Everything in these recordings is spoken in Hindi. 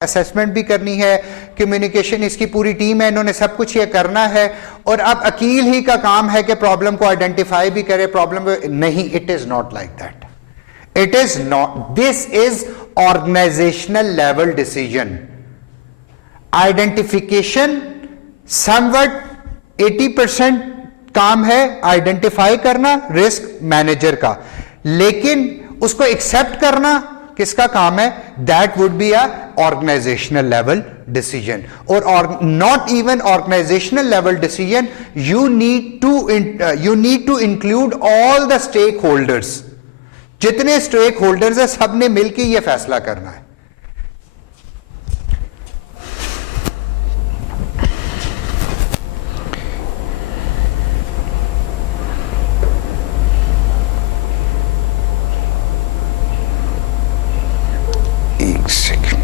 असेसमेंट भी करनी है, कम्युनिकेशन इसकी पूरी टीम है, इन्होंने सब कुछ ये करना है। और अब अकील ही का काम है कि प्रॉब्लम को आइडेंटिफाई भी करे, प्रॉब्लम नहीं, it is not like that, it is not, this is organisational level decision. Identification somewhat 80% काम है आइडेंटिफाई करना रिस्क मैनेजर का, लेकिन उसको एक्सेप्ट करना किसका काम है? That would be a organizational level decision. और not even organizational level decision, you need to include all the stakeholders. जितने स्टेक होल्डर्स है सबने मिलकर यह फैसला करना है। एक सेकंड,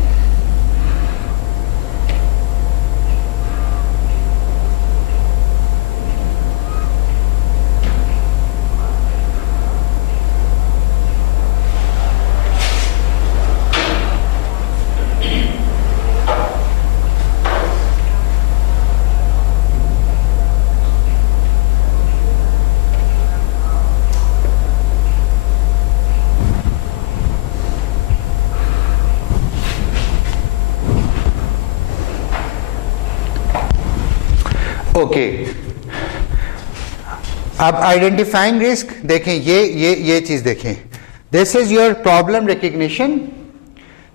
ओके। अब आइडेंटिफाइंग रिस्क देखें, ये चीज देखें, this is your problem recognition,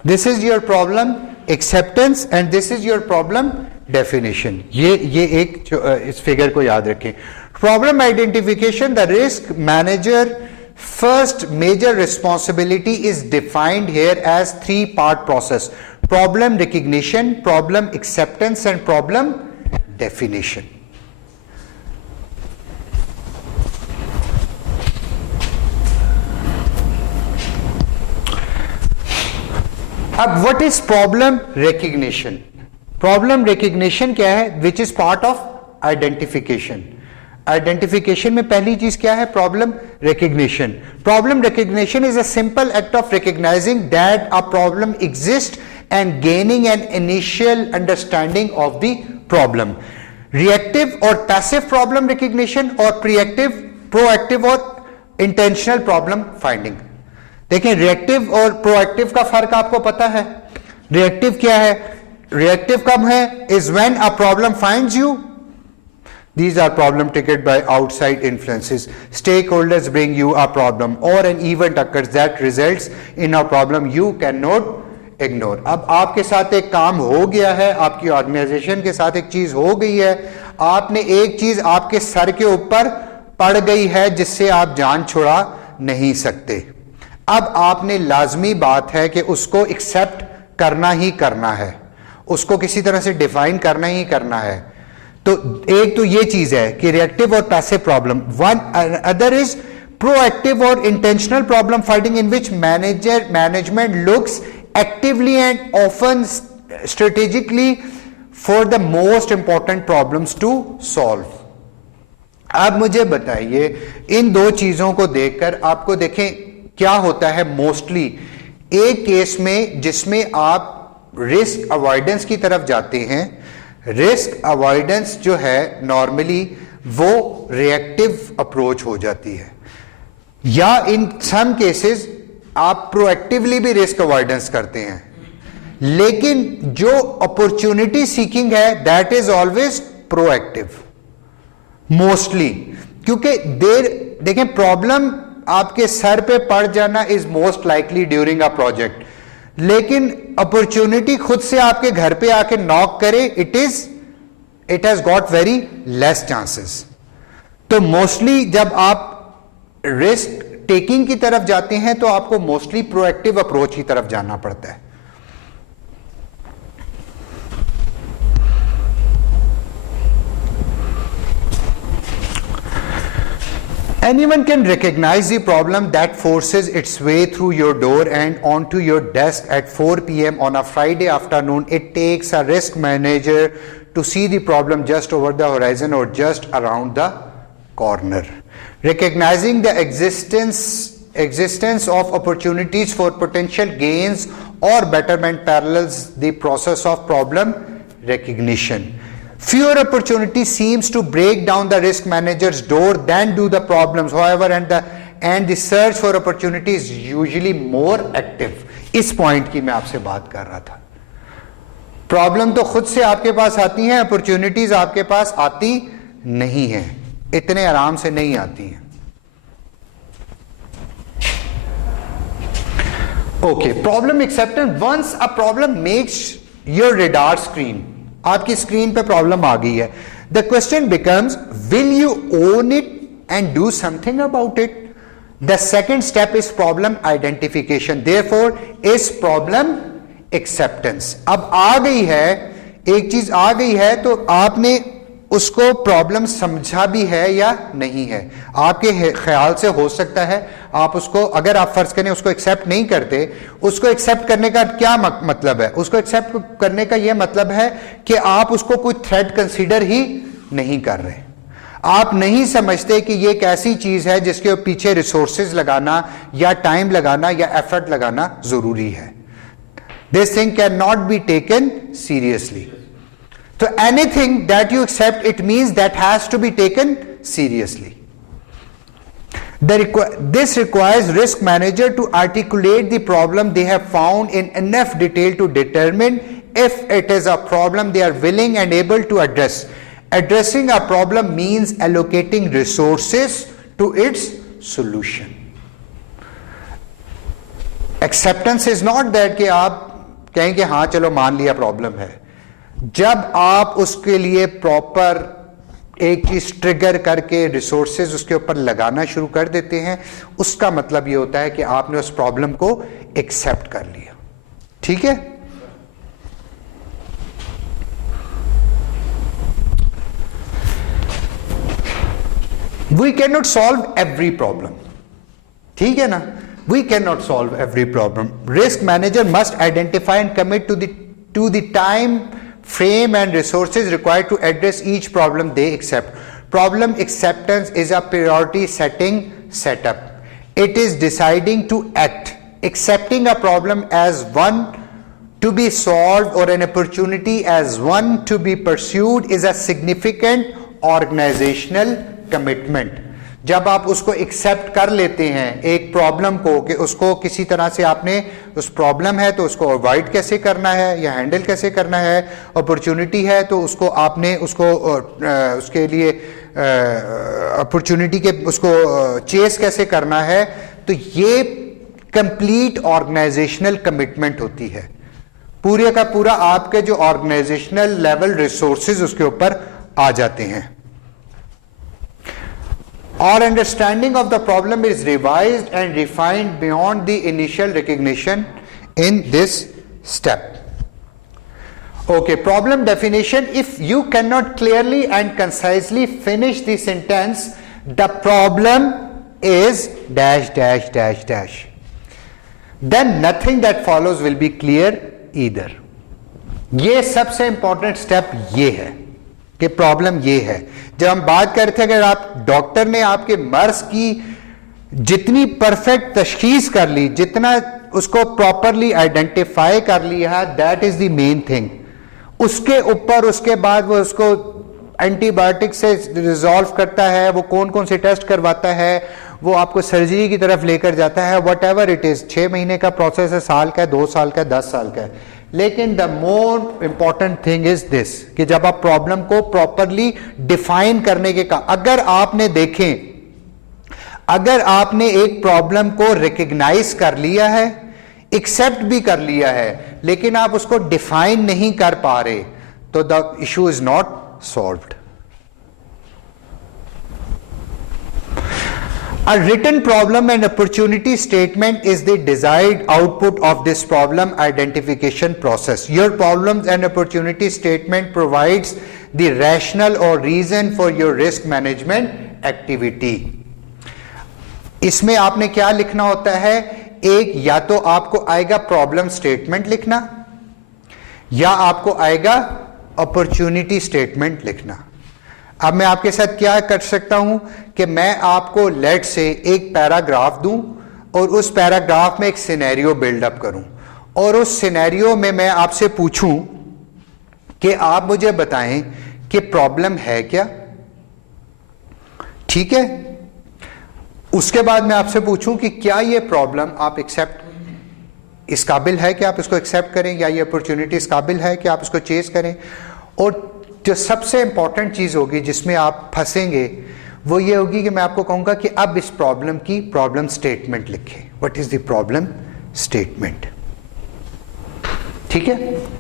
this is your problem acceptance and this is your problem definition. ये एक इस फिगर को याद रखें। Problem identification, the risk manager first major responsibility is defined here as 3-part process: problem recognition, problem acceptance and problem definition. अब what is problem recognition? Problem recognition क्या है? Which is part of identification. Identification में पहली चीज क्या है? Problem recognition. Problem recognition is a simple act of recognising that a problem exist and gaining an initial understanding of the problem. Reactive और पैसिव प्रॉब्लम रिकग्निशन और प्रोएक्टिव और इंटेंशनल प्रॉब्लम फाइंडिंग। देखें, रिएक्टिव और प्रोएक्टिव का फर्क आपको पता है। रिएक्टिव क्या है? रिएक्टिव कब है? Is when a problem finds you. These are problem triggered by outside influences. Stakeholders bring you a problem or an event occurs that results in a problem you cannot ignore. अब आपके साथ एक काम हो गया है, आपकी ऑर्गेनाइजेशन के साथ एक चीज हो गई है, आपने एक चीज आपके सर के ऊपर पड़ गई है जिससे आप जान छुड़ा नहीं सकते। अब आपने लाजमी बात है कि उसको एक्सेप्ट करना ही करना है, उसको किसी तरह से डिफाइन करना ही करना है। तो एक तो ये चीज है कि रिएक्टिव और passive problem. One other is proactive और intentional problem finding, in which management looks actively and often strategically for the most important problems to solve. अब मुझे बताइए, इन दो चीजों को देखकर आपको देखें क्या होता है। मोस्टली एक केस में जिसमें आप रिस्क अवॉइडेंस की तरफ जाते हैं, रिस्क अवॉइडेंस जो है नॉर्मली वो रिएक्टिव अप्रोच हो जाती है, या इन सम केसेस आप प्रोएक्टिवली भी रिस्क अवॉइडेंस करते हैं। लेकिन जो अपॉर्चुनिटी सीकिंग है that is always proactive mostly, क्योंकि देखें प्रॉब्लम आपके सर पे पड़ जाना is most likely during a project, लेकिन अपॉर्चुनिटी खुद से आपके घर पे आके नॉक करे, it has got very less chances. तो मोस्टली जब आप रिस्क टेकिंग की तरफ जाते हैं तो आपको मोस्टली प्रोएक्टिव अप्रोच की तरफ जाना पड़ता है। Anyone can recognize the problem that forces its way through your door and onto your desk at 4 p.m. on a Friday afternoon. It takes a risk manager to see the problem just over the horizon or just around the corner. Recognizing the existence of opportunities for potential gains or betterment parallels the process of problem recognition. Fewer opportunities seems to break down the risk manager's door than do the problems. However, and the search for opportunity is usually more active. इस पॉइंट की मैं आपसे बात कर रहा था. प्रॉब्लम तो खुद से आपके पास आती हैं, अपॉर्चुनिटीज आपके पास आती नहीं हैं, इतने आराम से नहीं आती हैं. Okay, problem acceptance. Once a problem makes your radar screen, आपकी स्क्रीन पे प्रॉब्लम आ गई है, the question becomes will you own it and do something about it. The second step is problem identification, therefore is problem acceptance. अब आ गई है, एक चीज आ गई है तो आपने उसको प्रॉब्लम समझा भी है या नहीं है. आपके ख्याल से हो सकता है आप उसको, अगर आप फर्ज करें उसको एक्सेप्ट नहीं करते, उसको एक्सेप्ट करने का क्या मतलब है? उसको एक्सेप्ट करने का यह मतलब है कि आप उसको कोई थ्रेट कंसीडर ही नहीं कर रहे. आप नहीं समझते कि ये एक ऐसी चीज है जिसके पीछे रिसोर्सेज लगाना या टाइम लगाना या एफर्ट लगाना जरूरी है. This thing can not be taken seriously. So anything that you accept, it means that has to be taken seriously. This requires risk manager to articulate the problem they have found in enough detail to determine if it is a problem they are willing and able to address. Addressing a problem means allocating resources to its solution. Acceptance is not that कि आप कहें कि हाँ चलो मान लिया प्रॉब्लम है. जब आप उसके लिए प्रॉपर एक चीज ट्रिगर करके रिसोर्सेज उसके ऊपर लगाना शुरू कर देते हैं, उसका मतलब ये होता है कि आपने उस प्रॉब्लम को एक्सेप्ट कर लिया. ठीक है. We can not solve every problem. ठीक है ना, we can not solve every problem. Risk manager must identify and commit to the time frame and resources required to address each problem they accept. Problem acceptance is a priority setting setup. It is deciding to act. Accepting a problem as one to be solved or an opportunity as one to be pursued is a significant organizational commitment. जब आप उसको एक्सेप्ट कर लेते हैं एक प्रॉब्लम को कि उसको किसी तरह से आपने, उस प्रॉब्लम है तो उसको अवॉइड कैसे करना है या हैंडल कैसे करना है, अपॉर्चुनिटी है तो उसको आपने उसके लिए अपॉर्चुनिटी के उसको चेस कैसे करना है. तो ये कंप्लीट ऑर्गेनाइजेशनल कमिटमेट होती है. पूरे का पूरा आपके जो ऑर्गेनाइजेशनल लेवल रिसोर्सेज उसके ऊपर आ जाते हैं. Our understanding of the problem is revised and refined beyond the initial recognition in this step. Okay, problem definition. If you cannot clearly and concisely finish the sentence, the problem is dash dash dash dash, then nothing that follows will be clear either. ये सबसे important step ये है कि प्रॉब्लम ये है. जब हम बात कर रहे थे, अगर आप डॉक्टर ने आपके मर्ज की जितनी परफेक्ट तशखीस कर ली, जितना उसको प्रॉपरली आइडेंटिफाई कर लिया, that is the main thing. उसके ऊपर उसके बाद वो उसको एंटीबायोटिक से रिजॉल्व करता है, वो कौन कौन से टेस्ट करवाता है, वो आपको सर्जरी की तरफ लेकर जाता है, वट एवर इट इज. 6 महीने का प्रोसेस है, साल का है, 2 साल का है, 10 साल का है. लेकिन the more important thing is this कि जब आप प्रॉब्लम को प्रॉपरली डिफाइन करने के अगर आपने देखें, अगर आपने एक प्रॉब्लम को रिकग्नाइज कर लिया है, एक्सेप्ट भी कर लिया है, लेकिन आप उसको डिफाइन नहीं कर पा रहे, तो the issue is not solved. A written problem and opportunity statement is the desired output of this problem identification process. Your problems and opportunity statement provides the rationale or reason for your risk management activity. इसमें आपने क्या लिखना होता है? एक, या तो आपको आएगा प्रॉब्लम स्टेटमेंट लिखना, या आपको आएगा अपॉर्चुनिटी स्टेटमेंट लिखना. अब मैं आपके साथ क्या कर सकता हूं कि मैं आपको लेट से एक पैराग्राफ दूं और उस पैराग्राफ में एक सिनेरियो बिल्डअप करूं और उस सिनेरियो में मैं आपसे पूछूं कि आप मुझे बताएं कि प्रॉब्लम है क्या, ठीक है। उसके बाद मैं आपसे पूछूं कि क्या ये प्रॉब्लम आप एक्सेप्ट इस काबिल है कि आप इसको एक्सेप्ट करें, या ये अपॉर्चुनिटी इस काबिल है कि आप इसको चेस करें। और जो सबसे इंपॉर्टेंट चीज होगी जिसमें आप फंसेंगे वो ये होगी कि मैं आपको कहूंगा कि अब इस प्रॉब्लम की प्रॉब्लम स्टेटमेंट लिखें। What is the problem statement, ठीक है।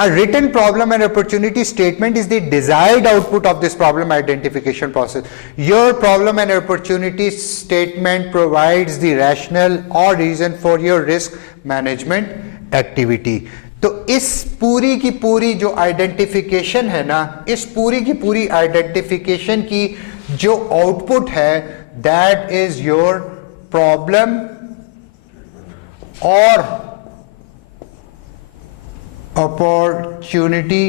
A written problem and opportunity statement is the desired output of this problem identification process. Your problem and opportunity statement provides the rationale or reason for your risk management activity. तो इस पूरी की पूरी जो आइडेंटिफिकेशन है ना, इस पूरी की पूरी आइडेंटिफिकेशन की जो आउटपुट है, दैट इज योर प्रॉब्लम और अपॉर्चुनिटी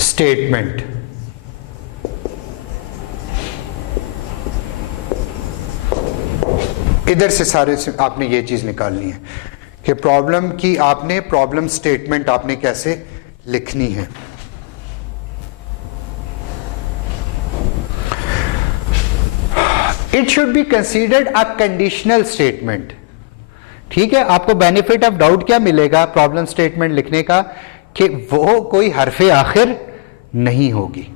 स्टेटमेंट। इधर से सारे से आपने ये चीज निकालनी है कि प्रॉब्लम की आपने प्रॉब्लम स्टेटमेंट आपने कैसे लिखनी है। It should be considered a conditional statement, ठीक है। आपको बेनिफिट ऑफ डाउट क्या मिलेगा प्रॉब्लम स्टेटमेंट लिखने का, कि वो कोई हरफे आखिर नहीं होगी,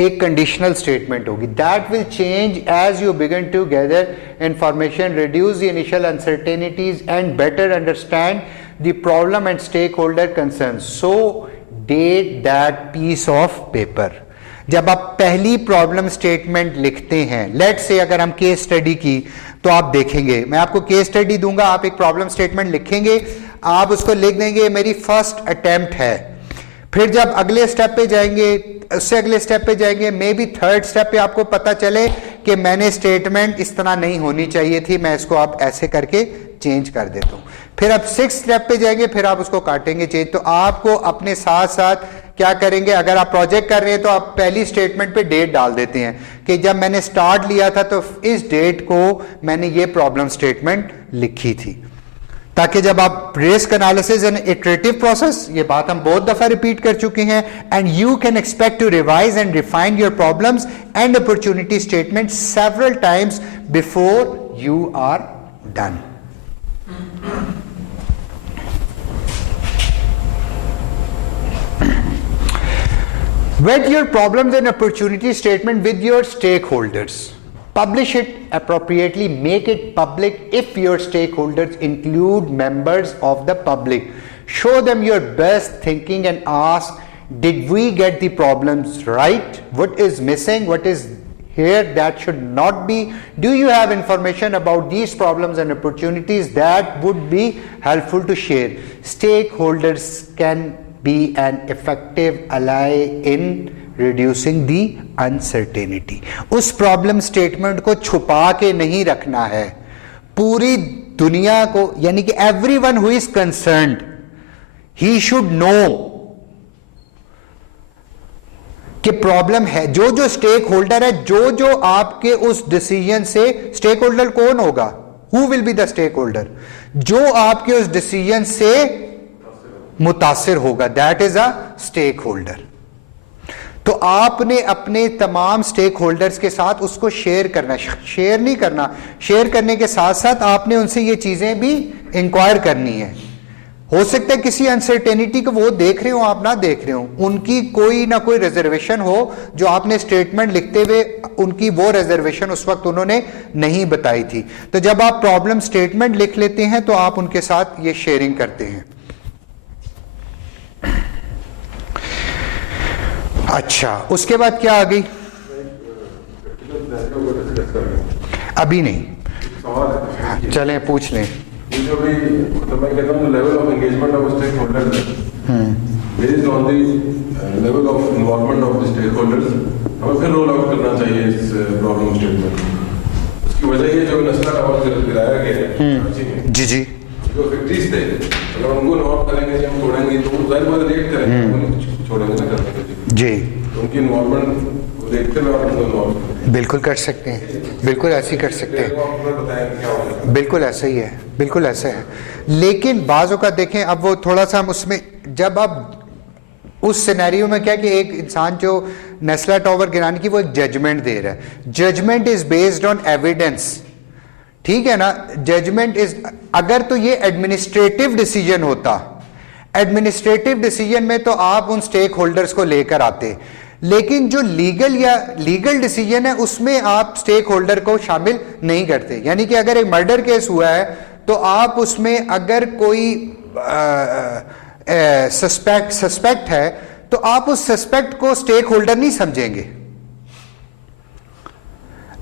एक कंडीशनल स्टेटमेंट होगी। That will change as you begin to gather information, reduce the initial uncertainties and better understand the problem and stakeholder concern. So date that piece of paper. जब आप पहली प्रॉब्लम स्टेटमेंट लिखते हैं, लेट्स से अगर हम केस स्टडी की, तो आप देखेंगे, मैं आपको केस स्टडी दूंगा, आप एक प्रॉब्लम स्टेटमेंट लिखेंगे, आप उसको लिख देंगे मेरी फर्स्ट अटेम्प्ट है। फिर जब अगले स्टेप पे जाएंगे, उससे अगले स्टेप पे जाएंगे, मे बी थर्ड स्टेप पे आपको पता चले कि मैंने स्टेटमेंट इस तरह नहीं होनी चाहिए थी, मैं इसको आप ऐसे करके चेंज कर देता हूं। फिर आप सिक्स स्टेप पे जाएंगे, फिर आप उसको काटेंगे चेंज। तो आपको अपने साथ साथ क्या करेंगे, अगर आप प्रोजेक्ट कर रहे हैं तो आप पहली स्टेटमेंट पे डेट डाल देते हैं कि जब मैंने स्टार्ट लिया था तो इस डेट को मैंने ये प्रॉब्लम स्टेटमेंट लिखी थी, ताकि जब आप risk analysis and iterative process, ये बात हम बहुत दफा रिपीट कर चुके हैं, and you can expect to revise and refine your problems and opportunity statement several times before you are done. Vet your problems and opportunity statement with your stakeholders. Publish it appropriately. Make it public if your stakeholders include members of the public. Show them your best thinking and ask, did we get the problems right? What is missing? What is here that should not be? Do you have information about these problems and opportunities that would be helpful to share? Stakeholders can be an effective ally in reducing the uncertainty. उस प्रॉब्लम स्टेटमेंट को छुपा के नहीं रखना है, पूरी दुनिया को, यानी कि everyone who is concerned, he should know कि प्रॉब्लम है। जो जो स्टेक होल्डर है, जो जो आपके उस डिसीजन से, स्टेक होल्डर कौन होगा, who will be the stakeholder, जो आपके उस डिसीजन से मुतासिर होगा, that is a stakeholder. तो आपने अपने तमाम स्टेक होल्डर्स के साथ उसको शेयर करना, शेयर नहीं करना, शेयर करने के साथ साथ आपने उनसे ये चीजें भी इंक्वायर करनी है। हो सकता है किसी अनसर्टेनिटी को वो देख रहे हो, आप ना देख रहे हो, उनकी कोई ना कोई रिजर्वेशन हो जो आपने स्टेटमेंट लिखते हुए उनकी वो रिजर्वेशन उस वक्त उन्होंने नहीं बताई थी। तो जब आप प्रॉब्लम स्टेटमेंट लिख लेते हैं तो आप उनके साथ ये शेयरिंग करते हैं। अच्छा, उसके बाद क्या आ गई? अभी नहीं, चलें पूछ लें। जो भी तो मैं कहता हूँ level of engagement of stakeholders based on the level of involvement of the stakeholders हमें फिर रोल आउट करना चाहिए इस प्रॉब्लम स्टेटमेंट। उसकी वजह ये जो नेशनल अवार्ड दिलाया गया है जी जी, जो फैक्ट्रीज थे, अगर उनको इन्वॉल्व करेंगे, हम छोड़ेंगे तो जाहिर बात रेट करेंगे, छोड़ेंगे ना करने के जी, तो उनकी इन्वॉल्वमेंट तो देखते हुए आप उनको इन्वॉल्व करें। बिल्कुल कर सकते हैं, बिल्कुल ऐसे ही कर सकते हैं, आपको मैं बताया कि क्या होगा। बिल्कुल ऐसा ही है, बिल्कुल ऐसा है। लेकिन बाज़ों का देखें, अब वो थोड़ा सा हम उसमें, जब अब उस सिनेरियो में क्या कि एक इंसान जो नेस्ला टावर गिराने की, वो एक जजमेंट दे रहा है, judgement is based on evidence, ठीक है ना, जजमेंट इज, अगर तो ये एडमिनिस्ट्रेटिव डिसीजन होता, एडमिनिस्ट्रेटिव डिसीजन में तो आप उन स्टेक होल्डर्स को लेकर आते, लेकिन जो लीगल डिसीजन है उसमें आप स्टेक होल्डर को शामिल नहीं करते। यानी कि अगर एक मर्डर केस हुआ है तो आप उसमें अगर कोई सस्पेक्ट है तो आप उस सस्पेक्ट को स्टेक होल्डर नहीं समझेंगे।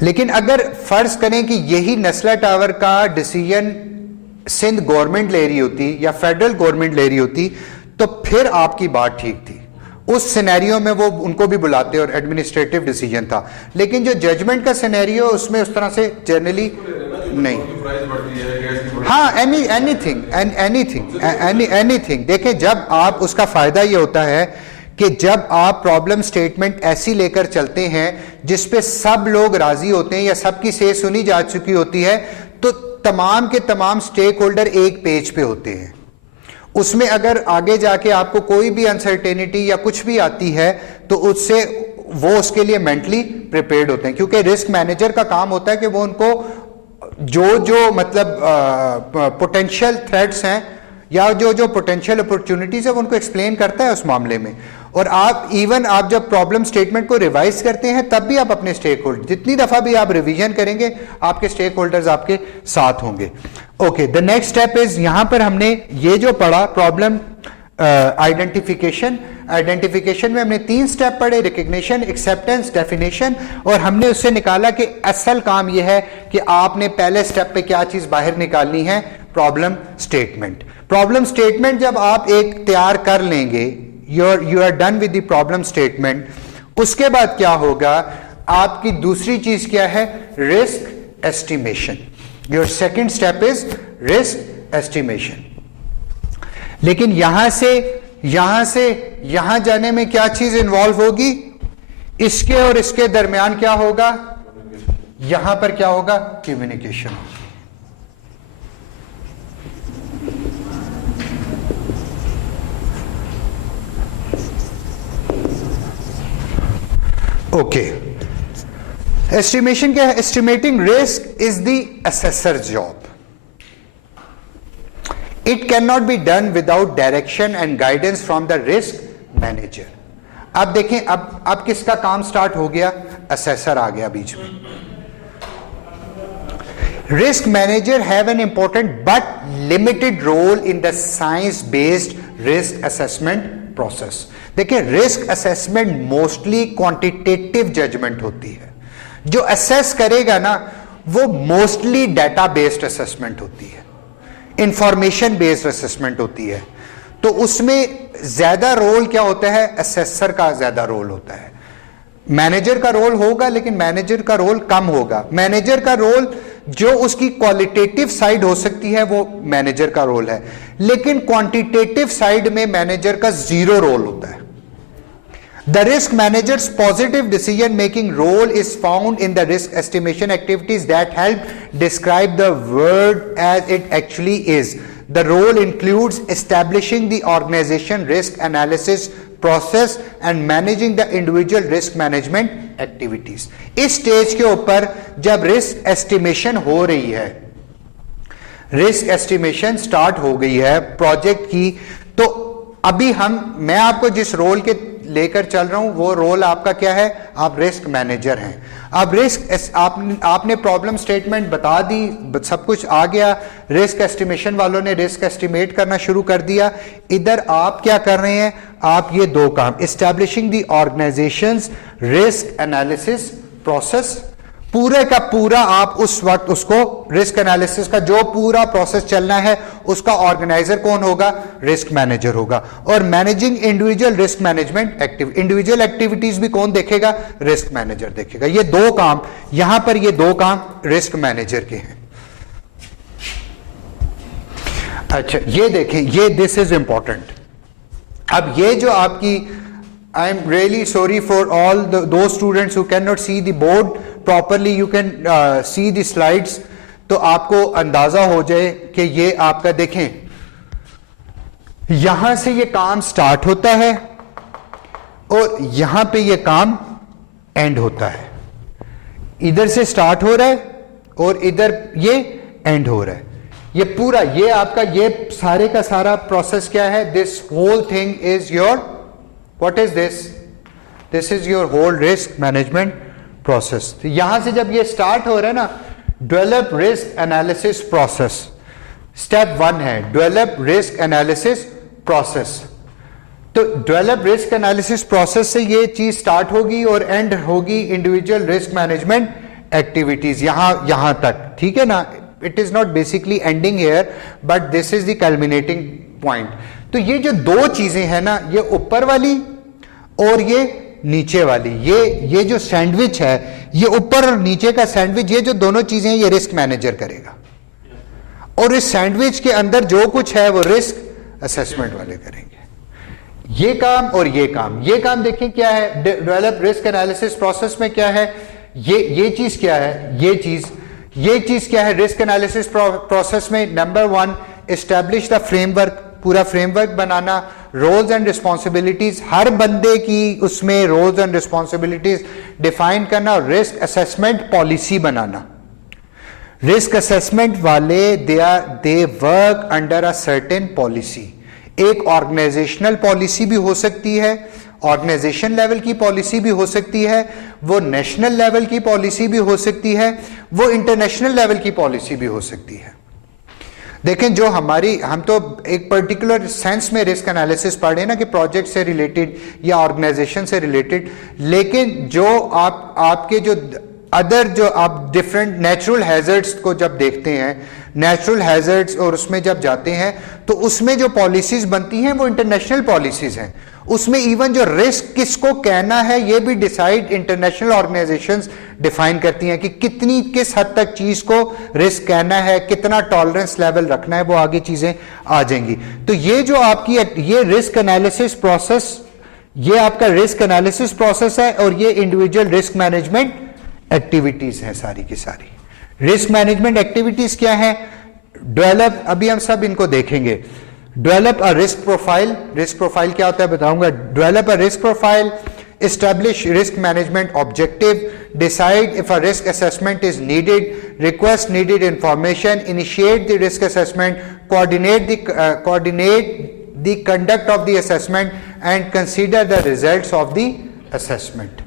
लेकिन अगर फर्ज करें कि यही नेस्ला टावर का डिसीजन सिंध गवर्नमेंट ले रही होती या फेडरल गवर्नमेंट ले रही होती तो फिर आपकी बात ठीक थी, उस सिनेरियो में वो उनको भी बुलाते और एडमिनिस्ट्रेटिव डिसीजन था। लेकिन जो जजमेंट का सिनेरियो उसमें उस तरह से जनरली नहीं। हाँ, एनीथिंग देखें, जब आप, उसका फायदा ये होता है कि जब आप प्रॉब्लम स्टेटमेंट ऐसी लेकर चलते हैं जिस पे सब लोग राजी होते हैं या सबकी से सुनी जा चुकी होती है, तो तमाम के तमाम स्टेक होल्डर एक पेज पे होते हैं। उसमें अगर आगे जाके आपको कोई भी अनसर्टेनिटी या कुछ भी आती है तो उससे वो उसके लिए मेंटली प्रिपेयर्ड होते हैं, क्योंकि रिस्क मैनेजर का काम होता है कि वो उनको जो मतलब पोटेंशियल थ्रेट्स हैं या जो पोटेंशियल अपॉर्चुनिटीज है वो उनको एक्सप्लेन करता है उस मामले में। और आप आप जब प्रॉब्लम स्टेटमेंट को रिवाइज करते हैं तब भी आप अपने स्टेक होल्डर, जितनी दफा भी आप रिवीजन करेंगे आपके स्टेक होल्डर्स आपके साथ होंगे। Okay, the next step is, यहां पर हमने ये जो पढ़ा प्रॉब्लम आइडेंटिफिकेशन, आइडेंटिफिकेशन में हमने 3 स्टेप पढ़े, रिकग्निशन, एक्सेप्टेंस, डेफिनेशन, और हमने उससे निकाला कि असल काम यह है कि आपने पहले स्टेप पे क्या चीज बाहर निकालनी है, प्रॉब्लम स्टेटमेंट। प्रॉब्लम स्टेटमेंट जब आप एक तैयार कर लेंगे, you are done with the problem statement, उसके बाद क्या होगा, आपकी दूसरी चीज क्या है, risk estimation. Your second step is risk estimation. लेकिन यहां से यहां जाने में क्या चीज इन्वॉल्व होगी, इसके और इसके दरमियान क्या होगा, यहां पर क्या होगा, कम्युनिकेशन। ओके, एस्टिमेशन क्या है, estimating risk is the assessor job. It cannot be done without direction and guidance from the risk manager. अब देखें, अब किसका काम स्टार्ट हो गया, असेसर आ गया बीच में। Risk manager have an important but limited role in the science based risk assessment process. देखिए, risk assessment mostly quantitative judgement होती है। जो असेस करेगा ना वो मोस्टली डाटा बेस्ड असेसमेंट होती है, इंफॉर्मेशन बेस्ड असेसमेंट होती है। तो उसमें ज्यादा रोल क्या होता है, असेसर का ज्यादा रोल होता है। मैनेजर का रोल होगा लेकिन मैनेजर का रोल कम होगा। मैनेजर का रोल जो उसकी क्वालिटेटिव साइड हो सकती है वो मैनेजर का रोल है, लेकिन क्वांटिटेटिव साइड में मैनेजर का 0 रोल होता है। The risk manager's positive decision making role is found in the risk estimation activities that help describe the world as it actually is. The role includes establishing the organization risk analysis process and managing the individual risk management activities. इस स्टेज के ऊपर जब रिस्क एस्टिमेशन हो रही है, रिस्क एस्टिमेशन स्टार्ट हो गई है प्रोजेक्ट की, तो अभी मैं आपको जिस रोल के लेकर चल रहा हूं वो रोल आपका क्या है, आप रिस्क मैनेजर हैं। अब रिस्क आपने प्रॉब्लम स्टेटमेंट बता दी, सब कुछ आ गया, रिस्क एस्टिमेशन वालों ने रिस्क एस्टिमेट करना शुरू कर दिया। इधर आप क्या कर रहे हैं, आप ये 2 काम, establishing the organisations risk analysis process, पूरे का पूरा आप उस वक्त उसको रिस्क एनालिसिस का जो पूरा प्रोसेस चलना है उसका ऑर्गेनाइजर कौन होगा, रिस्क मैनेजर होगा। और managing individual risk management individual activities भी कौन देखेगा, रिस्क मैनेजर देखेगा। ये 2 काम यहां पर, ये 2 काम रिस्क मैनेजर के हैं। अच्छा, ये देखें, ये दिस इज इंपॉर्टेंट। अब ये जो आपकी I am really sorry for all those students who cannot see the board properly. You can see the slides, तो आपको अंदाजा हो जाए कि ये आपका देखें, यहां से ये काम स्टार्ट होता है और यहां पे ये काम एंड होता है. इधर से स्टार्ट हो रहा है और इधर ये एंड हो रहा है. ये पूरा ये आपका ये सारे का सारा प्रोसेस क्या है? This whole thing is your, what is this? This is your whole risk management process. तो यहां से जब ये स्टार्ट हो रहा है ना, develop risk analysis process, step 1 है डेवलप रिस्क एनालिसिस प्रोसेस. तो डेवलप रिस्क एनालिसिस प्रोसेस से ये चीज स्टार्ट होगी और एंड होगी इंडिविजुअल रिस्क मैनेजमेंट एक्टिविटीज, यहां तक. ठीक है ना? It is not basically ending here but this is the culminating point. तो ये जो दो चीजें हैं ना, ये ऊपर वाली और ये नीचे वाली, ये जो सैंडविच है, ये ऊपर और नीचे का सैंडविच, ये जो दोनों चीजें हैं ये रिस्क मैनेजर करेगा. और इस सैंडविच के अंदर जो कुछ है वो रिस्क असेसमेंट वाले करेंगे. ये काम और ये काम देखें क्या है डेवलप रिस्क एनालिसिस प्रोसेस में क्या है. ये चीज क्या है? ये चीज क्या है रिस्क एनालिसिस प्रोसेस में? नंबर 1 एस्टैब्लिश द फ्रेमवर्क, पूरा फ्रेमवर्क बनाना. रोल्स एंड रिस्पॉन्सिबिलिटीज, हर बंदे की उसमें रोल्स एंड रिस्पॉन्सिबिलिटीज डिफाइन करना. रिस्क असेसमेंट पॉलिसी बनाना. रिस्क असेसमेंट वाले they work under a certain policy. एक ऑर्गेनाइजेशनल पॉलिसी भी हो सकती है, ऑर्गेनाइजेशन लेवल की पॉलिसी भी हो सकती है, वो नेशनल लेवल की पॉलिसी भी हो सकती है, वो इंटरनेशनल लेवल की पॉलिसी भी हो सकती है. देखें जो हम तो एक पर्टिकुलर सेंस में रिस्क एनालिसिस पढ़े ना कि प्रोजेक्ट से रिलेटेड या ऑर्गेनाइजेशन से रिलेटेड, लेकिन जो आपके जो अदर जो आप डिफरेंट नेचुरल हैजर्ड्स को जब देखते हैं, नेचुरल हैजर्ड्स और उसमें जब जाते हैं तो उसमें जो पॉलिसीज बनती हैं वो इंटरनेशनल पॉलिसीज हैं. उसमें इवन जो रिस्क किसको कहना है ये भी डिसाइड इंटरनेशनल ऑर्गेनाइजेशंस डिफाइन करती हैं कि किस हद तक चीज को रिस्क कहना है, कितना टॉलरेंस लेवल रखना है, वो आगे चीजें आ जाएंगी. तो ये जो आपकी ये रिस्क एनालिसिस प्रोसेस, ये आपका रिस्क एनालिसिस प्रोसेस है और ये इंडिविजुअल रिस्क मैनेजमेंट एक्टिविटीज हैं सारी की सारी. रिस्क मैनेजमेंट एक्टिविटीज क्या है? डेवलप, अभी हम सब इनको देखेंगे. Develop a risk profile. Risk profile क्या होता है बताऊंगा. Develop a risk profile, establish risk management objective, decide if a risk assessment is needed, request needed information, initiate the risk assessment, coordinate the conduct of the assessment and consider the results of the assessment.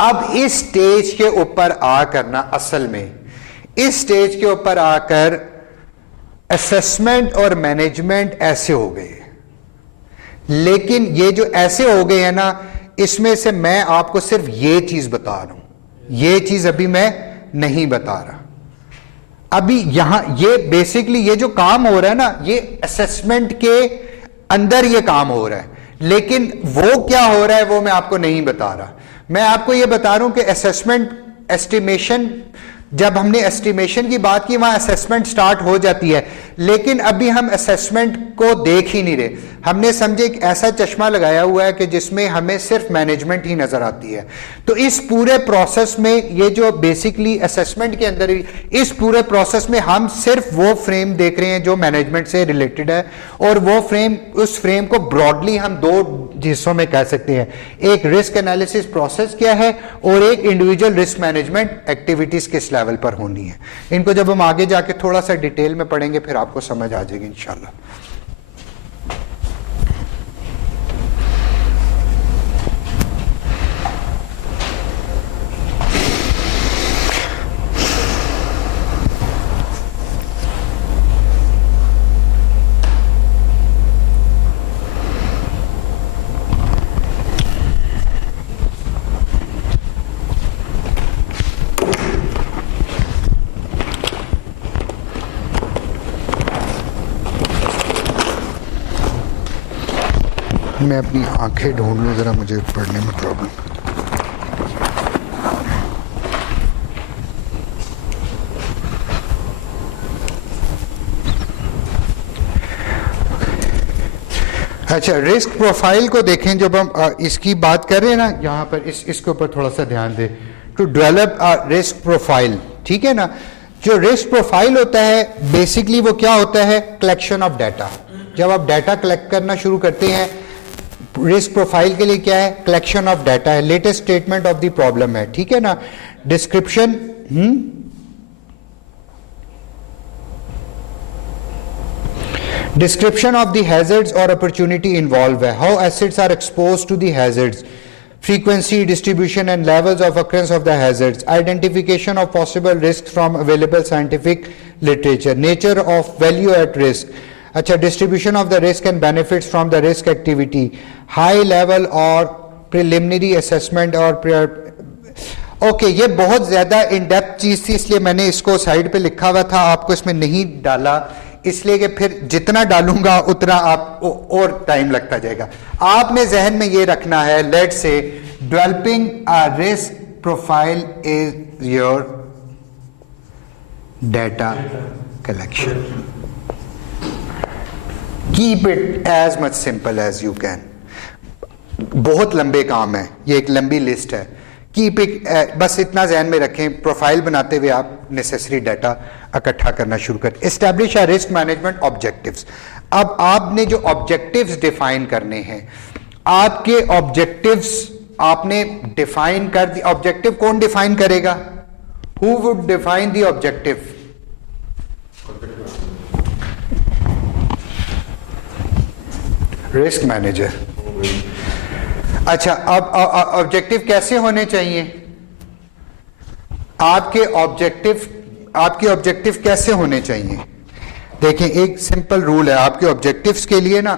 अब इस स्टेज के ऊपर आकर ना, असल में इस स्टेज के ऊपर आकर असेसमेंट और मैनेजमेंट ऐसे हो गए. लेकिन ये जो ऐसे हो गए हैं ना, इसमें से मैं आपको सिर्फ ये चीज बता रहा हूं, ये चीज अभी मैं नहीं बता रहा. अभी यहां ये बेसिकली ये जो काम हो रहा है ना, ये असेसमेंट के अंदर ये काम हो रहा है, लेकिन वो क्या हो रहा है वो मैं आपको नहीं बता रहा. मैं आपको ये बता रहा हूं कि असेसमेंट एस्टिमेशन, जब हमने एस्टिमेशन की बात की वहां असेसमेंट स्टार्ट हो जाती है, लेकिन अभी हम असेसमेंट को देख ही नहीं रहे. हमने समझे एक ऐसा चश्मा लगाया हुआ है कि जिसमें हमें सिर्फ मैनेजमेंट ही नजर आती है. तो इस पूरे प्रोसेस में ये जो बेसिकली असेसमेंट के अंदर इस पूरे प्रोसेस में हम सिर्फ वो फ्रेम देख रहे हैं जो मैनेजमेंट से रिलेटेड है, और वो फ्रेम, उस फ्रेम को ब्रॉडली हम दो हिस्सों में कह सकते हैं. एक रिस्क एनालिसिस प्रोसेस क्या है और एक इंडिविजुअल रिस्क मैनेजमेंट एक्टिविटीज किस लेवल पर होनी है. इनको जब हम आगे जाके थोड़ा सा डिटेल में पढ़ेंगे फिर आपको समझ आ जाएगी इंशाल्लाह. मैं अपनी आंखें ढूंढ लूँ ज़रा, मुझे पढ़ने में प्रॉब्लम. अच्छा, रिस्क प्रोफाइल को देखें, जब हम इसकी बात कर रहे हैं ना यहाँ पर, इसके ऊपर थोड़ा सा ध्यान दें। टू डेवलप रिस्क प्रोफाइल, ठीक है ना। जो रिस्क प्रोफाइल होता है बेसिकली वो क्या होता है, कलेक्शन ऑफ डाटा। जब आप डाटा कलेक्ट करना शुरू करते हैं, रिस्क प्रोफाइल के लिए क्या है, कलेक्शन ऑफ डाटा है, latest statement of the problem है, ठीक है ना। Description, description of the hazards और अपॉर्चुनिटी इन्वॉल्व है, how assets are expose to the hazards, frequency, distribution and levels of occurrence of the hazards, identification of possible risks from available scientific literature, nature of value at risk, अच्छा, distribution of the risk and benefits from the risk activity, high level और preliminary assessment और ओके, ये बहुत ज़्यादा इन डेप्थ चीज़ थी, इसलिए मैंने इसको साइड पे लिखा हुआ था, आपको इसमें नहीं डाला, इसलिए कि फिर जितना डालूंगा उतना आप और टाइम लगता जाएगा। आपने जहन में ये रखना है, let's say developing a risk profile is your data collection, keep it as much simple as you can. बहुत लंबे काम है, ये एक लंबी लिस्ट है, कीप इट, बस इतना ध्यान में रखें, प्रोफाइल बनाते हुए आप नेसेसरी डाटा इकट्ठा करना शुरू करें। Establish a risk management objectives. अब आपने जो ऑब्जेक्टिव्स डिफाइन करने हैं, आपके ऑब्जेक्टिव्स आपने डिफाइन कर दिए। ऑब्जेक्टिव कौन डिफाइन करेगा, who would define the objective, risk manager. अच्छा, अब ऑब्जेक्टिव कैसे होने चाहिए, आपके ऑब्जेक्टिव कैसे होने चाहिए। देखें, एक सिंपल रूल है आपके ऑब्जेक्टिव्स के लिए ना,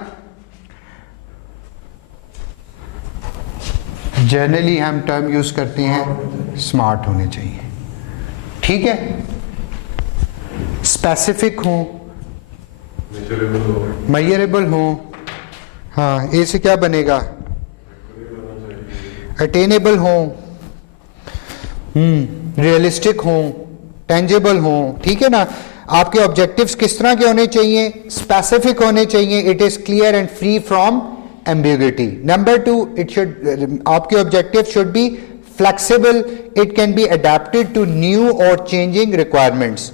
जनरली हम टर्म यूज करते हैं स्मार्ट होने चाहिए, ठीक है, स्पेसिफिक हो, मेजरेबल हो, हाँ, इससे क्या बनेगा, अटेनेबल हो, रियलिस्टिक हो, टेंजेबल हो, ठीक है ना। आपके ऑब्जेक्टिव्स किस तरह के होने चाहिए, स्पेसिफिक होने चाहिए, it is clear and free from ambiguity. Number 2, it should, आपके objective should be flexible, it can be adapted to new or changing requirements.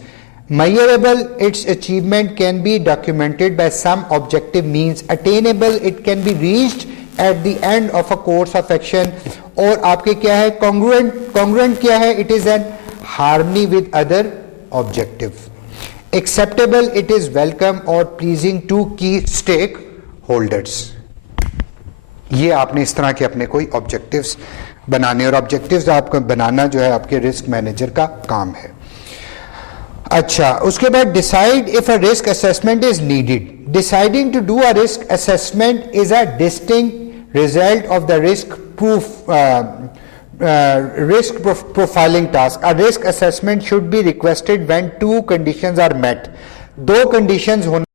Measurable, its achievement can be documented by some objective means. Attainable, it can be reached at the end of a course of action. और आपके क्या है, congruent क्या है, it is in harmony with other objective. Acceptable, it is welcome or pleasing to key stakeholders. ये आपने इस तरह के अपने कोई ऑब्जेक्टिव्स बनाने, और ऑब्जेक्टिव्स आपको बनाना जो है आपके रिस्क मैनेजर का काम है। अच्छा, उसके बाद decide if a risk assessment is needed. Deciding to do a risk assessment is a distinct result of the risk profiling task. A risk assessment should be requested when 2 conditions are met. 2 conditions होने